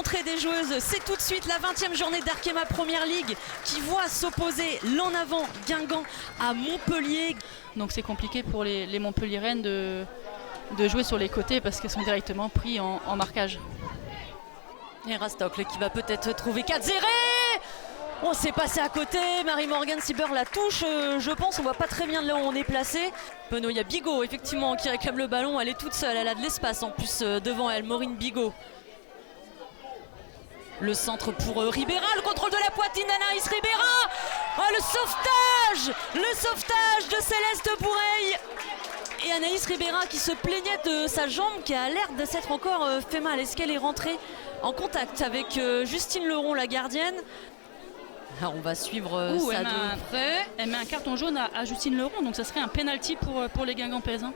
l'entrée des joueuses. C'est tout de suite la 20e journée d'Arkema Première League qui voit s'opposer l'en avant Guingamp à Montpellier. Donc c'est compliqué pour les Montpelliéraines de jouer sur les côtés parce qu'elles sont directement pris en marquage. Et Rastocle qui va peut-être trouver Kadzéré. On s'est passé à côté, Marie-Morgane Sieber la touche, je pense, on voit pas très bien de là où on est placé. Penaud, il y a Bigot effectivement qui réclame le ballon, elle est toute seule, elle a de l'espace en plus devant elle, Maureen Bigot. Le centre pour Ribera, le contrôle de la poitrine d'Anaïs Ribera. Oh, le sauvetage de Céleste Boureille. Et Anaïs Ribera qui se plaignait de sa jambe qui a l'air de s'être encore fait mal. Est-ce qu'elle est rentrée en contact avec Justine Leron, la gardienne? Alors on va suivre ça de près. Elle met un carton jaune à Justine Leron, donc ça serait un penalty pour les Guingampaises. Hein.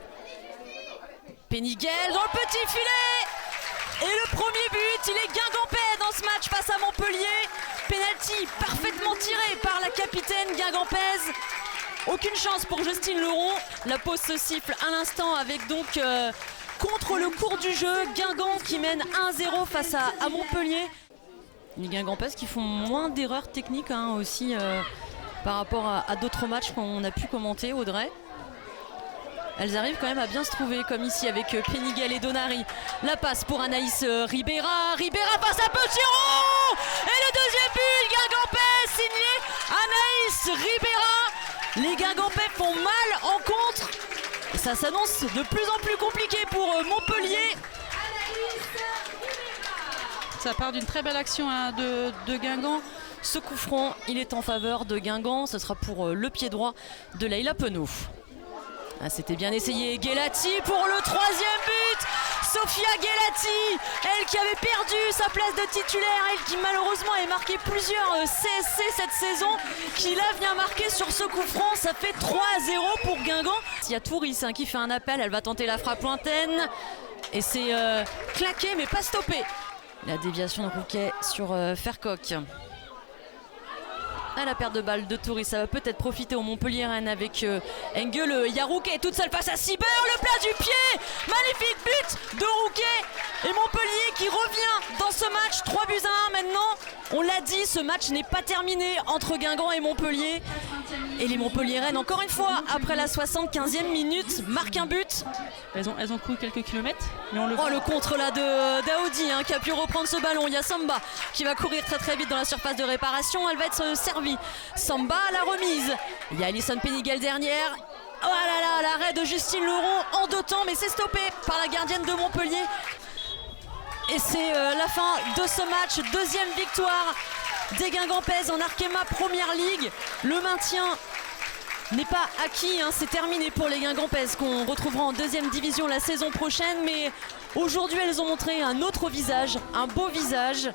Péniguel dans le petit filet. Et le premier but, il est guingampais dans ce match face à Montpellier. Penalty parfaitement tiré par la capitaine guingampaise. Aucune chance pour Justine Leron. La pause se siffle à l'instant avec donc contre le cours du jeu, Guingamp qui mène 1-0 face à Montpellier. Les Guingampaises qui font moins d'erreurs techniques aussi par rapport à d'autres matchs qu'on a pu commenter, Audrey. Elles arrivent quand même à bien se trouver comme ici avec Péniguel et Donary. La passe pour Anaïs Ribera. Ribera passe à Petit-Rond. Et le deuxième but guingampais signé Anaïs Ribera. Les Guingampais font mal en contre. Et ça s'annonce de plus en plus compliqué pour Montpellier. Ça part d'une très belle action de Guingamp. Ce coup franc, il est en faveur de Guingamp. Ce sera pour le pied droit de Leïla Penaud. Ah, c'était bien essayé. Guelati pour le troisième but. Sofia Guelati, elle qui avait perdu sa place de titulaire, elle qui malheureusement a marqué plusieurs CSC cette saison, qui là vient marquer sur ce coup franc. Ça fait 3-0 pour Guingamp. Il y a Touris qui fait un appel, elle va tenter la frappe lointaine. Et c'est claqué mais pas stoppé. La déviation de Rouquet sur Fercoq. À la perte de balle de Touris, ça va peut-être profiter au Montpellier-Rennes avec Engel. Il y a Rouquet toute seule face à Sieber, le plat du pied. Magnifique but de Rouquet. Et Montpellier qui revient dans ce match, 3-1 maintenant. On l'a dit, ce match n'est pas terminé entre Guingamp et Montpellier. Et les Montpellier-Rennes, encore une fois, après la 75e minute, marquent un but. Elles ont couru quelques kilomètres, mais on le voit. Oh, le contre là de Daoudi qui a pu reprendre ce ballon. Il y a Samba qui va courir très vite dans la surface de réparation. Elle va être servie. Samba à la remise. Il y a Alison Péniguel dernière. Oh là là, l'arrêt de Justine Leron en deux temps, mais c'est stoppé par la gardienne de Montpellier. Et c'est la fin de ce match. Deuxième victoire des Guingampaises en Arkema Première League. Le maintien n'est pas acquis, c'est terminé pour les Guingampaises qu'on retrouvera en deuxième division la saison prochaine. Mais aujourd'hui, elles ont montré un autre visage, un beau visage.